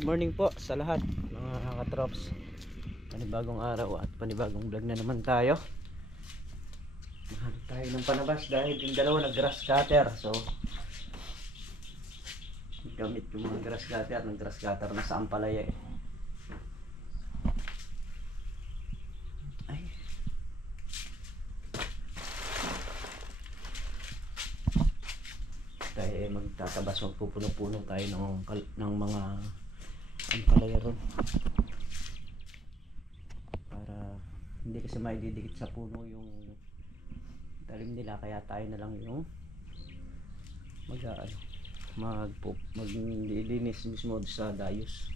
Good morning po sa lahat mga katrops. Panibagong araw at panibagong vlog na naman tayo. Mahal tayo ng panabas dahil yung dalawa nag grass cutter. So gamit yung mga grass cutter, nag grass cutter na sa ampalaya eh. Ay. Tayo eh magtatabas, magpupuno-puno tayo ng mga ampalaya ron. Para hindi kasi maididikit sa puno yung talim nila, kaya tayo na lang yung maglilinis mismo sa dayos.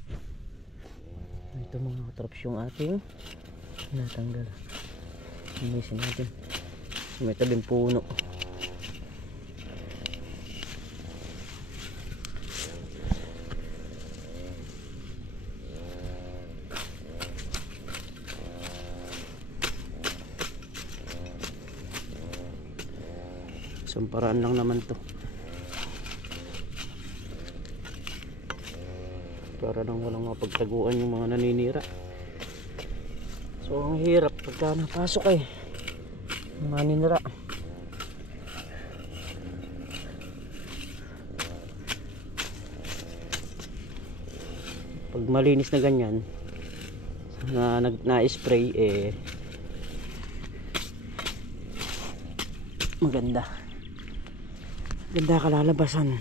Ito mga katrops yung ating natanggal. Linisin natin. May tabing puno. Isang paraan lang naman to para nang walang mapagtaguan yung mga naninira. So ang hirap pagka napasok yung maninira. Pag malinis na ganyan na-spray maganda kalalabasan.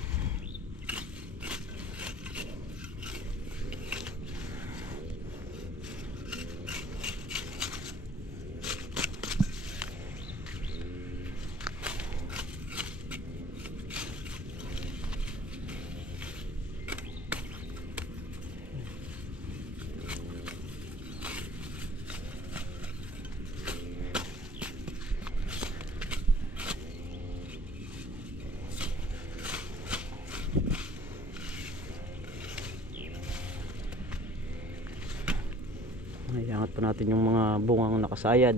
Iangat pa natin yung mga bungang nakasayad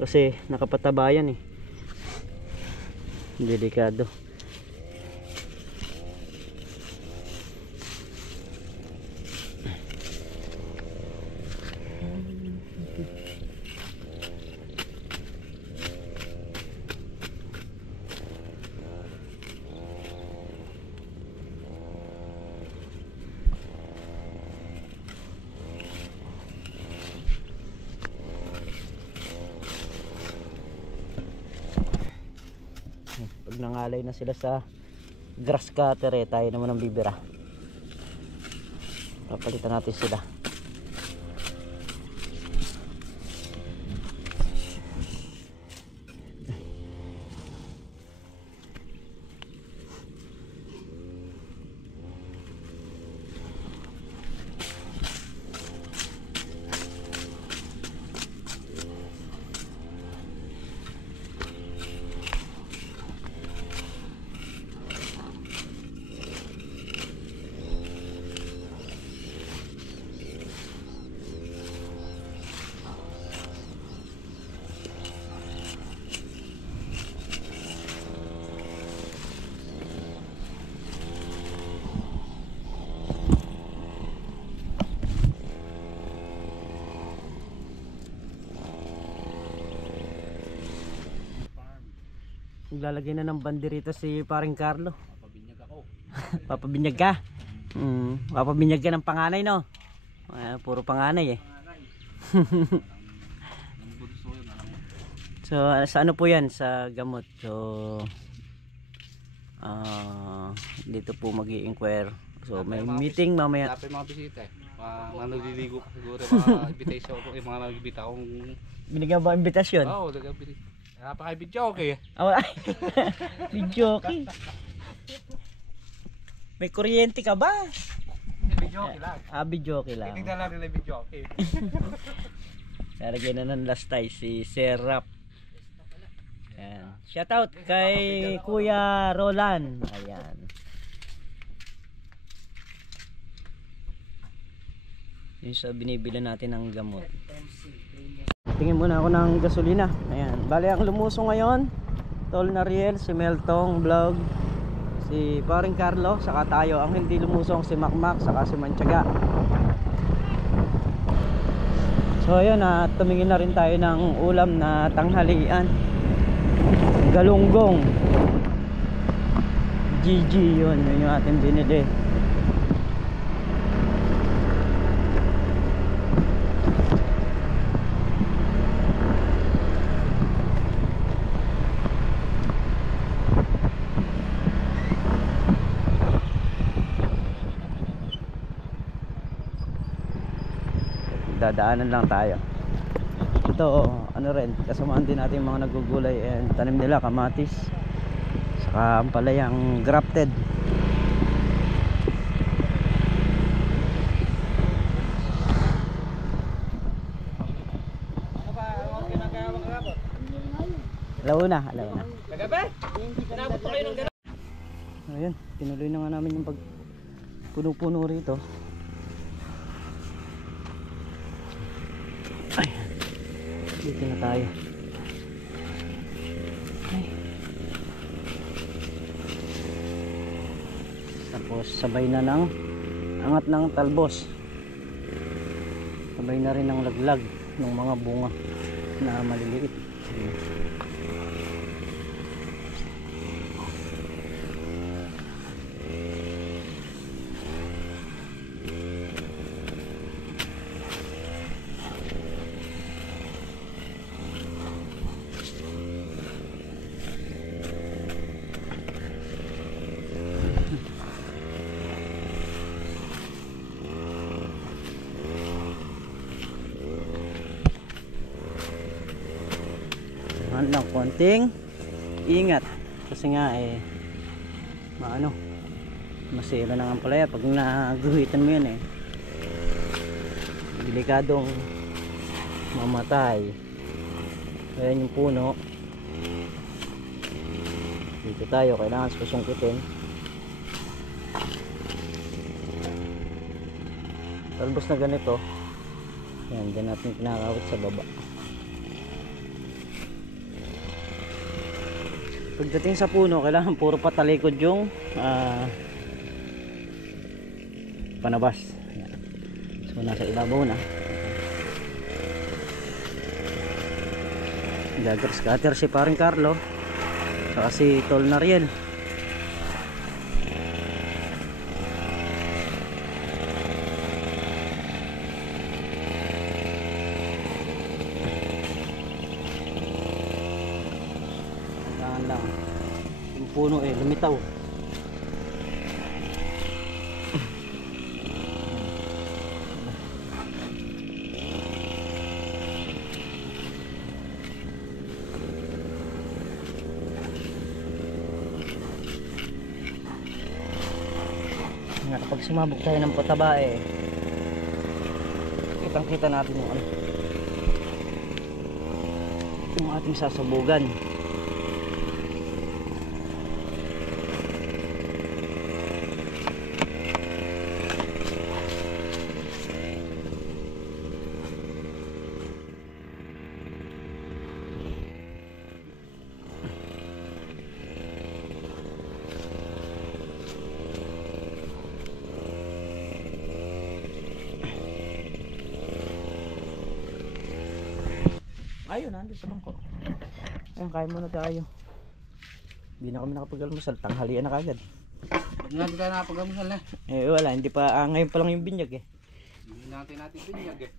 kasi nakapatabayan delikado. Pag nangalay na sila sa grass cutter tayo naman ang bibira. Papalitan natin sila. Maglalagay na ng banderita si paring Carlo. Papabinyag ako. Papabinyag ka? Papabinyag ka ng panganay, no? Puro panganay So sa ano po yan? Sa gamot. So dito po mag-i-inquire. So may meeting mamaya. Dapat mga bisita mga naliligo pa siguro, mga invitation ko, mga nagbibita akong Binigyan ba imbitasyon? Oo, nagabili. Napaka-video okay. Video okay. May kuryente ka ba? Video okay lang. Video okay lang. Hindi na rin video okay. Nalagyan na ng last tie si Sir Rap. Ayan. Shout out kay Kuya Roland. Ayan. Yung sa binibili natin ng gamot. Tingin muna ako ng gasolina. Ayan. Bale ang lumuso ngayon, Tol Nariel, si Meltong Vlog, Si paring Carlo, saka tayo. Ang hindi lumusong si Makmak, saka si Mantiaga. So ayun, tumingin na rin tayo ng ulam na tanghalian. Galunggong GG, yun yung ating binili. Dadaanan lang tayo. Ito ano rin, kasamaan din natin mga nagugulay and tanim nila kamatis saka ampalayang grafted. Alauna. Kagabi? Inabot pa kayo ng gano'n. Ayun, tinuloy na nga namin yung puno-puno rito. Ay, dito na tayo. Ay. Tapos sabay na ng angat ng talbos. Sabay na rin ng laglag ng mga bunga na maliliit. Lang konting ingat kasi nga masira na ang palaya pag naguhitan mo yun delikadong mamatay. Ayan yung puno dito tayo, kailangan susungkitin. Talbos na ganito yan, din natin kinakawit sa baba. Pagdating sa puno, kailangan puro patalikod yung panabas. So nasa ibabaw na. Gagger scatter si paring Carlo saka si Tol Nariel. Puno lumitaw. Kapag sumabog tayo ng pataba kitang kita natin yung ating sasabugan. Ayun, nandun sa bangko. Ayun, kain muna tayo. Hindi na kami nakapag-almusal. Tanghalian na kagad. Hindi natin tayo nakapag-almusal na. Wala, hindi pa. Ngayon pa lang yung binyag Hindi natin binyag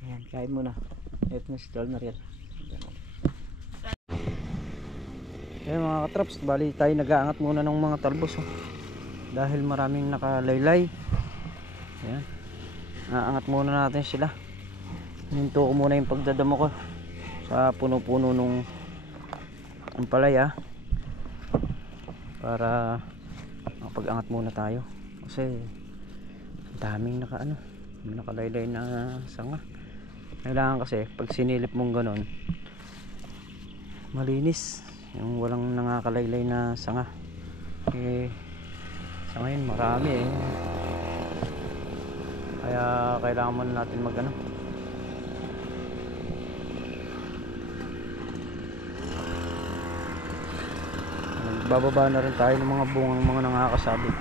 Ayan, kain muna. Ito na si Tol Nariel. Ayan mga katraps, bali tayo nag-aangat muna ng mga talbos dahil maraming nakalaylay. Ayan, aangat muna natin sila. Hinto ko muna yung pagdadamo ko sa puno-puno nung ampalaya para makapag-angat muna tayo kasi daming nakalaylay na sanga. Kailangan kasi pag sinilip mong ganon malinis yung walang nangakalaylay na sanga. Sa ngayon marami kaya kailangan muna natin bababa na rin tayo ng mga bungang mga nakakasabit.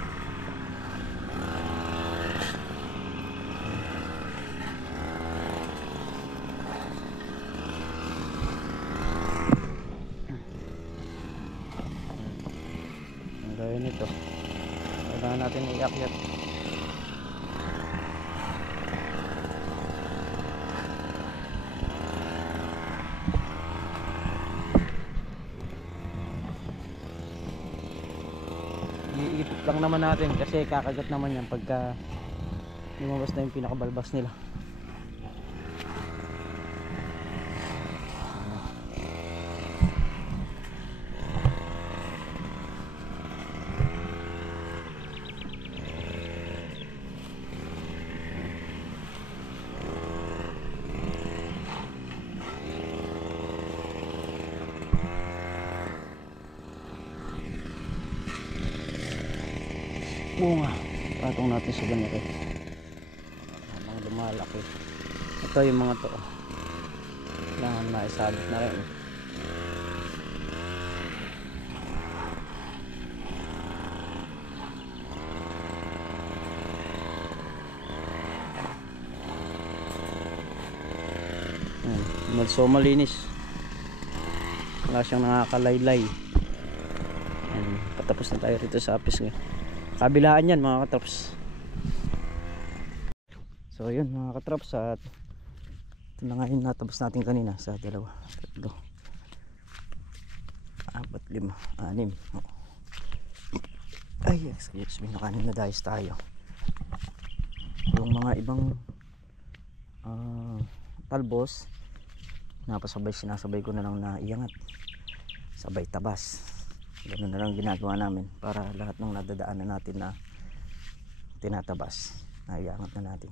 Ang gaya nito, kailangan natin iakyat. Iipit lang naman natin kasi kakagat naman yan pagka lumabas na yung pinakabalbas nila. Bunga, patong natin sa ganito habang lumalaki. Ito yung mga to, kailangan maisabit na rin. So malinis, wala siyang nakakalaylay. Patapos na tayo rito sa apis ngayon. Kabilaan yan mga katrops. So yun mga katrops, at ito na nga yung natapos natin kanina sa 2, 3, 4, 5, 6. Ay excuse me, nakanin na dahil tayo. Yung mga ibang talbos sinasabay ko na lang na iangat, sabay tabas. Ganun na lang ginagawa namin para lahat ng nadadaanan natin na tinatabas, naiangat na natin.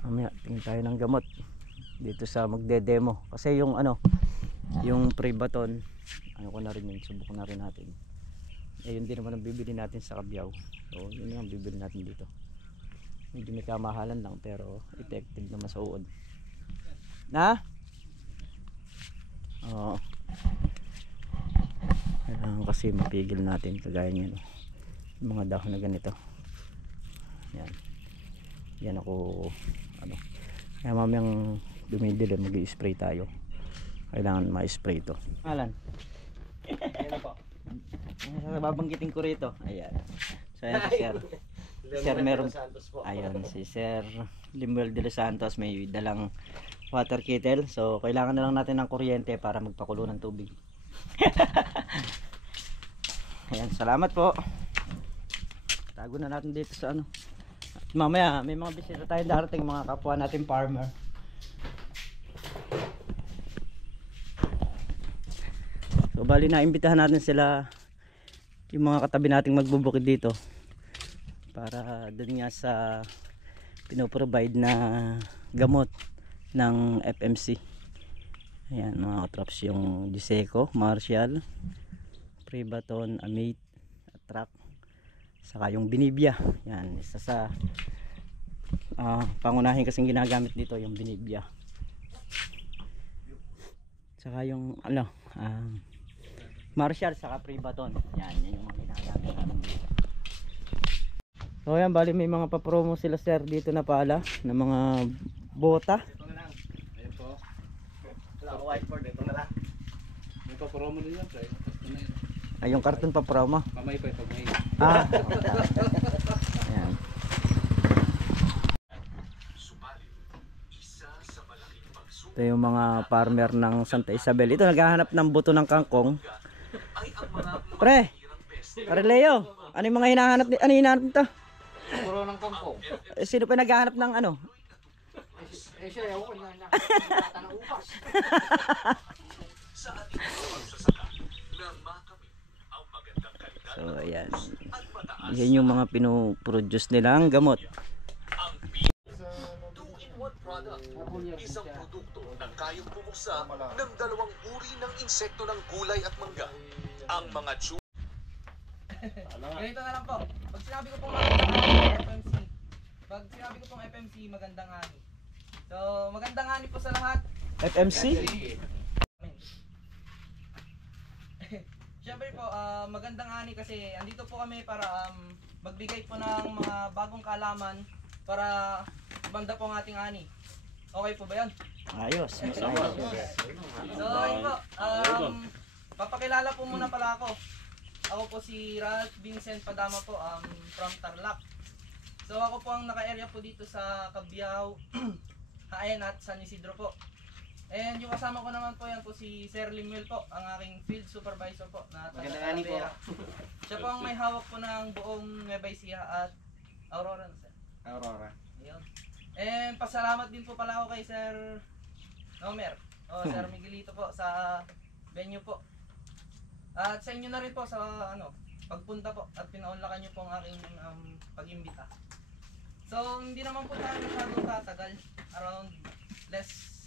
Mamaya tingin tayo ng gamot dito sa magde-demo kasi yung yung pre-baton ko na rin yun, subok na rin natin. Yun din naman ang bibili natin sa Kabyaw, so yun ang bibili natin dito. Medyo may kamahalan lang pero effective naman sa uod na. Oo. Kailangan kasi mapigil natin kagaya nyo, yung mga dahon na ganito. Yan ako kaya mamayang dumidili mag-i-spray tayo, kailangan ma-spray ito. Alan, ayan po, babanggitin ko rito. Ayan, so ayan si Sir meron, ayun si Sir Limuel de los Santos, may dalang water kettle. So kailangan na lang natin ng kuryente para magpakulo ng tubig. Ayan, salamat po. Tago na natin dito sa At mamaya may mga bisita tayo darating, mga kapwa natin farmer. So bali na imbitahan natin sila, yung mga katabi nating magbubukid dito, para doon nga sa pinoprovide na gamot ng FMC. Ayan mga katrops, yung Giseco, Marshall, Pre-Baton, Amate, Attract, saka yung Binibia. Yan, isa sa pangunahin kasing ginagamit dito, yung Binibia. Saka yung Marshall, saka Pre-Baton. Yan yung mga ginagamit namin dito. So yan, bali may mga papromo sila sir dito na pala ng mga bota. Ayun po. Wala ko whiteboard, ito na lang. May pa-promo din yan, sir. Ay, yung karton pa promo. Pamay pa pag may. Ayan. Ito yung mga farmer ng Santa Isabel. Ito naghahanap ng buto ng kangkong. Pre, Pare Leo, ano yung mga hinahanap nito? Puro ng kangkong. Sino pa naghahanap ng Siya, ewan ko na nakakita ng upas. So ayan, yan yung mga pinoproduce nilang gamot. Isang produkto na kayang pumuksa ng dalawang uri ng insekto ng gulay at mangga. Ang mga Ganito na lang po. Pag sinabi ko pong FMC, magandang ani. So, magandang ani po sa lahat. FMC? magandang ani kasi andito po kami para magbigay po ng mga bagong kaalaman para banda po ang ating ani. Okay po ba yan? Ayos. Mas ayos. So, yun po. Papakilala po muna pala ako. Ako po si Ralph Vincent Padama po, from Tarlac. So, ako po ang naka-area po dito sa Cabiao, Haen at San Isidro po. And yung kasama ko naman po yan po si Sir Limuel po, ang aking field supervisor po na taga Talavera. Siya po ang may hawak po ng buong Nueva Ecija at Aurora na sir. Aurora. Ayun. And pasalamat din po pala ako kay Sir Nomer o Sir Miguelito po sa venue po. At sa inyo na rin po sa pagpunta po at pinaunlakan niyo po ang aking pag-imbita. So hindi naman po tayo masyadong tatagal, around less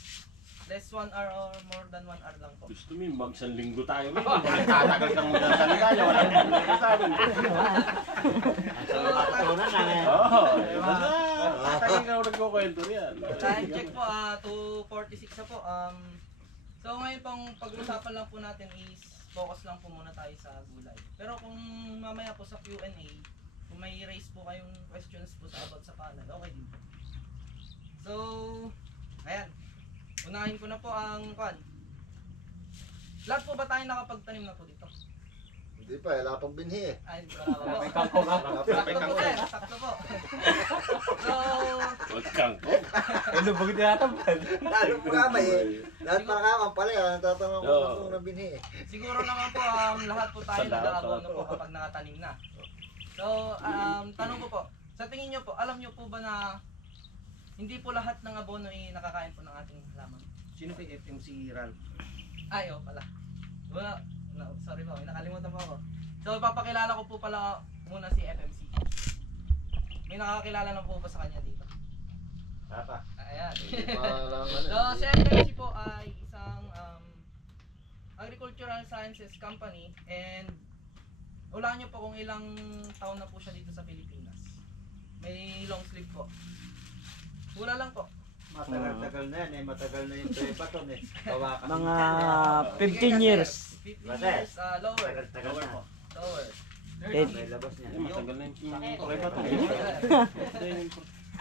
1 hour or more than 1 hour lang po. Gusto mo yung magsang linggo tayo ngayon. Tatagal kang muna sa liga niya. Wala nang sasabi. Oo. Tatagal ka nagkukwento riyan. Time check po, 2:46 na po. So ngayon pong pag-usapan lang po natin is focus lang po muna tayo sa gulay. Pero kung mamaya po sa Q&A, kung may raise po kayong questions po sa about sa panel, okay din po. So, ayan. Unahin ko na po ang kan. Lahat po ba tayo nakapagtanim na po dito? Hindi pa, wala pang binhi eh. Ay, wala po. Kangkong ka. Sakto po sir, sakto po. So, Huwag kang ko. Ano ba tinatamad? Lalo mo nga may lahat nakakang pala yan. Natatanong ko Oo. kung ng binhi eh. siguro naman po lahat po tayo Sa lahat, nag-aabono po kapag nakatanim na. So, tanong ko po, sa tingin niyo po, alam niyo po ba na hindi po lahat ng abono ay nakakain po ng ating halaman? Sino kay FMC Ralph? Ay, pala. Wala. No, sorry po, nakalimutan po ako. So, papakilala ko po pala muna si FMC. May nakakilala na po ba sa kanya dito? Tata. Ayan. Hindi pa alam So, si FMC po ay isang agricultural sciences company and hulaan nyo po kung ilang taon na po siya dito sa Pilipinas. May long sleeve po. Hula lang po. Matagal-tagal na yan eh. Matagal na yung paton eh. Bawa ka. Mga 15 years. 15 years, lower. Tagal na. Lower. May labas niya. Matagal na yung okay pa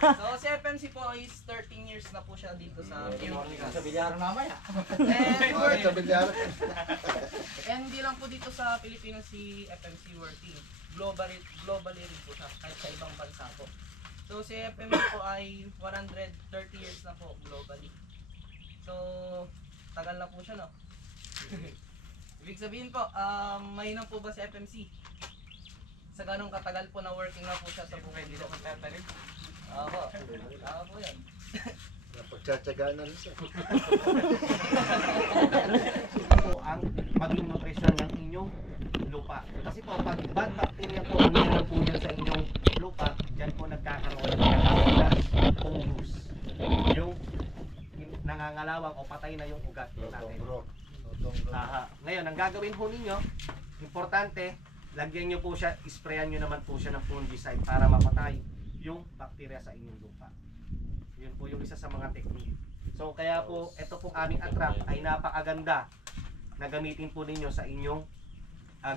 So, si FMC po is 13 years na po siah dito sa Pilipinas. Sa bilyara mamaya. Mga sa bilyar. And hindi lang po dito sa Pilipinas si FMC working. Globally rin po siya, kahit sa ibang bansa po. So si FMC po ay 130 years na po globally. So, tagal na po siya, no? Ibig sabihin po, mahina po ba si FMC? Sa ganong katagal po na working na po siya sa buhay dito. Ako, tama po yan. Napagtsatsagaan na rin siya. Po ang magnumutrisyon ng inyong lupa. Kasi po pag bad bacteria po ang meron po dyan sa inyong lupa, dyan po nagkakaroon ng tinatawag na fungus. Yung nangangalawang o patay na yung ugat natin. Ngayon, ang gagawin po ninyo, importante, lagyan nyo po siya, sprayan nyo naman po siya ng fungicide para mapatay yung bacteria sa inyong lupa. Yun po yung isa sa mga technique. So kaya po, ito pong aming attract ay napakaganda na gamitin po ninyo sa inyong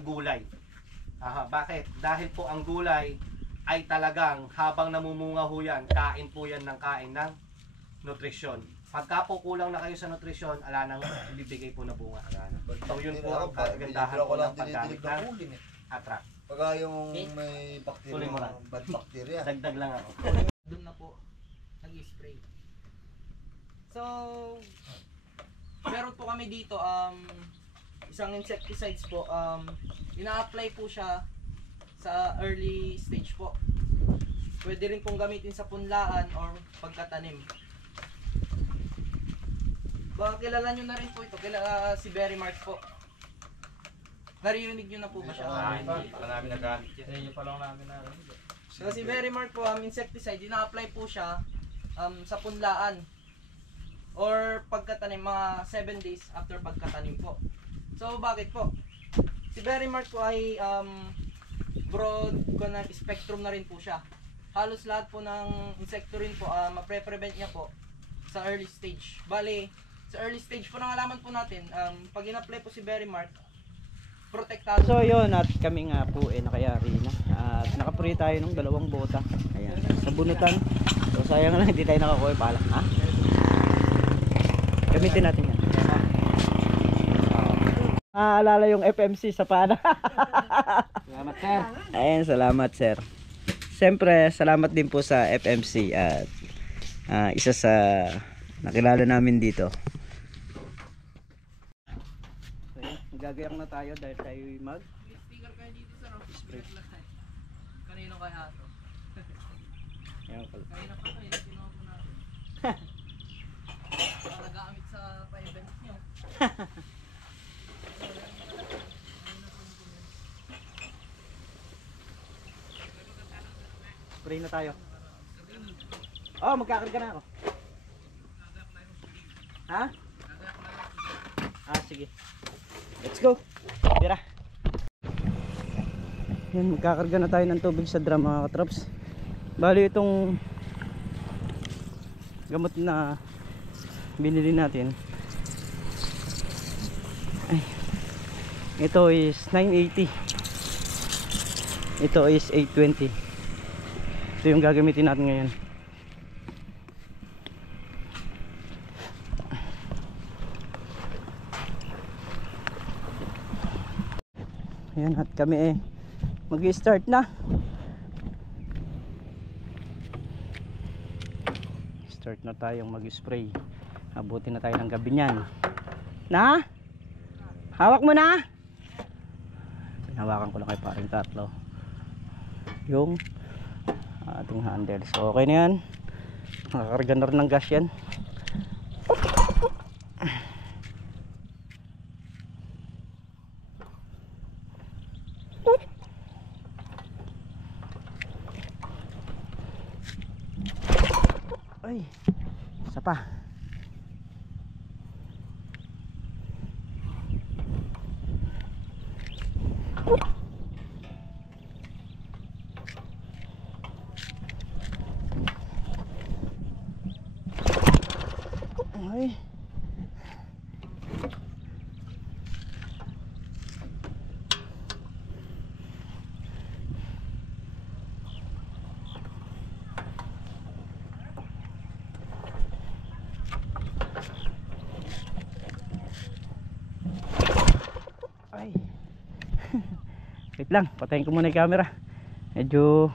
gulay. Bakit? Dahil po ang gulay ay talagang habang namumunga ho yan, kain po yan ng kain ng nutrisyon. Pagka po kulang na kayo sa nutrisyon, ala nang ibibigay po na bunga. So yun po ang kagandahan po ng paggamit ng attract. Pagka yung may Tuloy mo bacteria, lang. bad bacteria. Dagdag lang ako. Doon na po nag-spray. So, meron po kami dito isang insecticides po. Ina-apply po siya sa early stage po. Pwede rin pong gamitin sa punlaan or pagkatanim. Baka kilala nyo na rin po ito. Kilala si Berry Mark po. Naririnig nyo na po ba siya? Marami nagamit yan. Ayun pa lang namin na. So si Berry Mark po, insecticide, ina-apply po siya sa punlaan or pagkatanim, mga 7 days after pagkatanim po. So bakit po? Si Berry Mark po ay broad spectrum na rin po siya. Halos lahat po ng insekto rin po, mapre-prevent niya po sa early stage. Bale, sa early stage po ng halaman po natin, pag in-apply po si Berry Mark, protektado. So yun, at kami nga po nakayari na. At nakapuri tayo ng 2 bota. Ayan, sa bunutan. So sayang lang hindi tayo nakakuha pala. Ha? Gamitin natin yan. Aalala yung FMC sa pana. Salamat, sir. Ayan, salamat sir. Siyempre, salamat din po sa FMC at isa sa nakilala namin dito. So yun, magagayak na tayo dahil tayo mag Speaker kayo dito sa spray. Kanino kaya ito? Ayan pala. Kanina pa ito, kinuha ko natin. Para nagamit sa pa-events nyo. Spray na tayo. Oh, magkakarga na ako. Ha? Sige. Let's go. Tira. Yan, magkakarga na tayo ng tubig sa drum mga katrops. Bali itong gamot na binili natin. Ay. Ito is 980. Ito is 820. Ito yung gagamitin natin ngayon. Ayan, at kami mag-start na. Start na tayong mag-spray. Abutin na tayo ng gabi niyan. Na? Hawak mo na? Hinawakan ko lang kay paring Tatlo yung ating handle. So okay na yan. Nakakarga na rin ng gas yan. Ay, isa pa. Ay. Ay. Wait lang, patayin ko muna yung camera. Medyo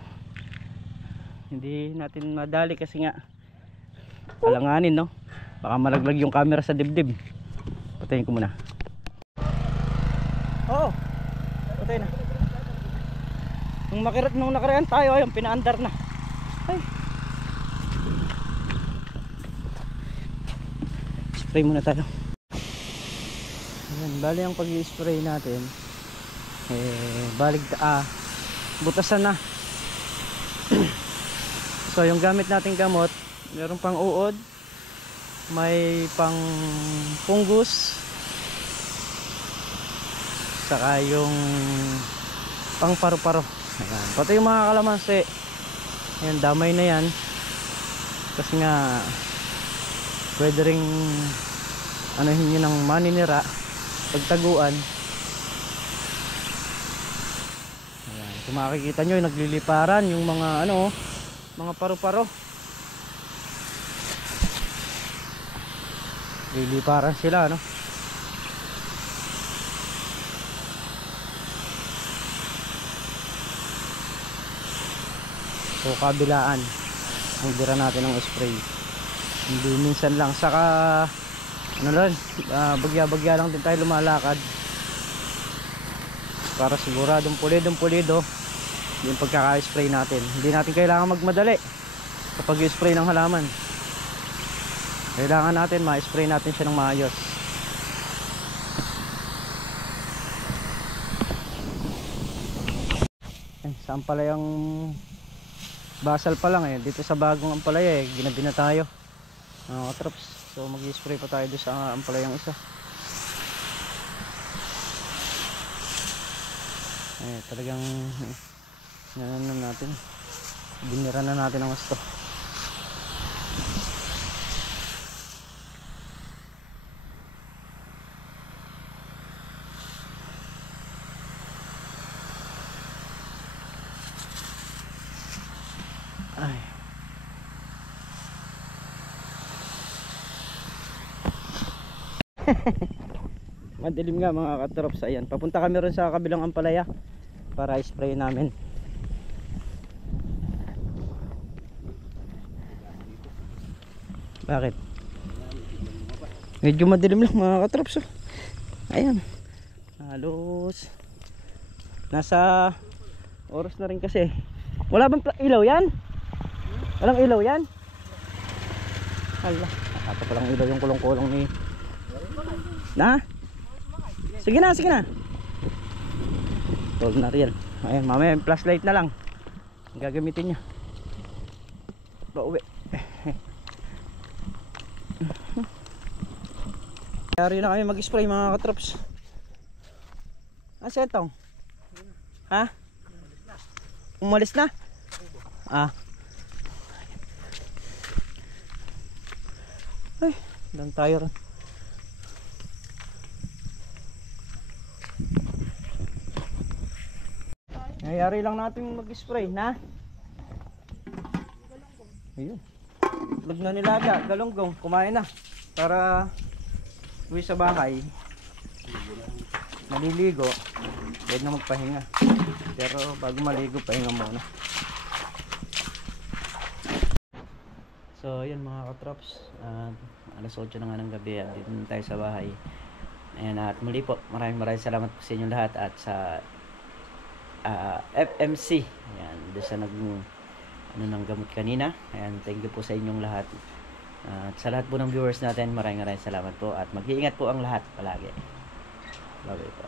hindi natin madali kasi nga alanganin, no? Baka malaglag yung camera sa dibdib. Patayin ko muna. Oo, patay na. Nung nakaraan tayo, ayun, pinaandar na. Ay. Spray muna tayo. Ayan, bali ang pag-i-spray natin butasan na. So yung gamit nating gamot, meron pang uod, may pang fungus, saka yung pang paru-paro. Ayan. Pati yung mga kalamansi, ayan, damay na yan kasi nga pwede ring anuhin nyo ng maninira pagtaguan. Ayan. Kung makikita nyo, nagliliparan yung mga mga paru-paro. Liliparan sila, no? So kabilaan ang dira natin ng spray. Hindi minsan lang, saka bagya-bagya lang din tayo lumalakad para siguradong pulido yung pagkaka-spray natin. Hindi natin kailangan magmadali kapag i-spray ng halaman. Kailangan natin ma-spray natin siya ng maayos. Sa ampalayang basal pa lang dito sa bagong ampalaya ginabi na tayo mga katrops. So mag-spray pa tayo doon sa ampalayang isa. Talagang natin binira na natin ang gusto. Madilim nga mga katrops. Ayan, papunta kami rin sa kabilang ampalaya para spray namin. Bakit? Medyo madilim lang mga katrops. Ayan, halos nasa oras na rin kasi. Wala bang ilaw yan? Walang ilaw yan? Hala, nakata palang ilaw yung kulong-kulong ni na? Sige na, sige na. Tol na rin. Ayan, mamaya yung flashlight na lang gagamitin nyo pauwi. Kaya na kami mag-spray mga katrops. Sentong? Ha? Umalis na? Ay, doon tayo rin. Nangyayari lang natin mag-spray na. Ayun. Tulog na nilaga, galunggong, kumain na. Para uwi sa bahay, maliligo, pwede na magpahinga. Pero bago maligo, pahinga muna. So yun mga katrops, alas 8 na nga ng gabi at dito na tayo sa bahay. Ayan, at muli po, maraming salamat po sa inyong lahat at sa FMC. Ayan, doon sa ng gamot kanina. Ayan, thank you po sa inyong lahat. At sa lahat po ng viewers natin, maraming salamat po at mag-iingat po ang lahat palagi. Bye-bye po.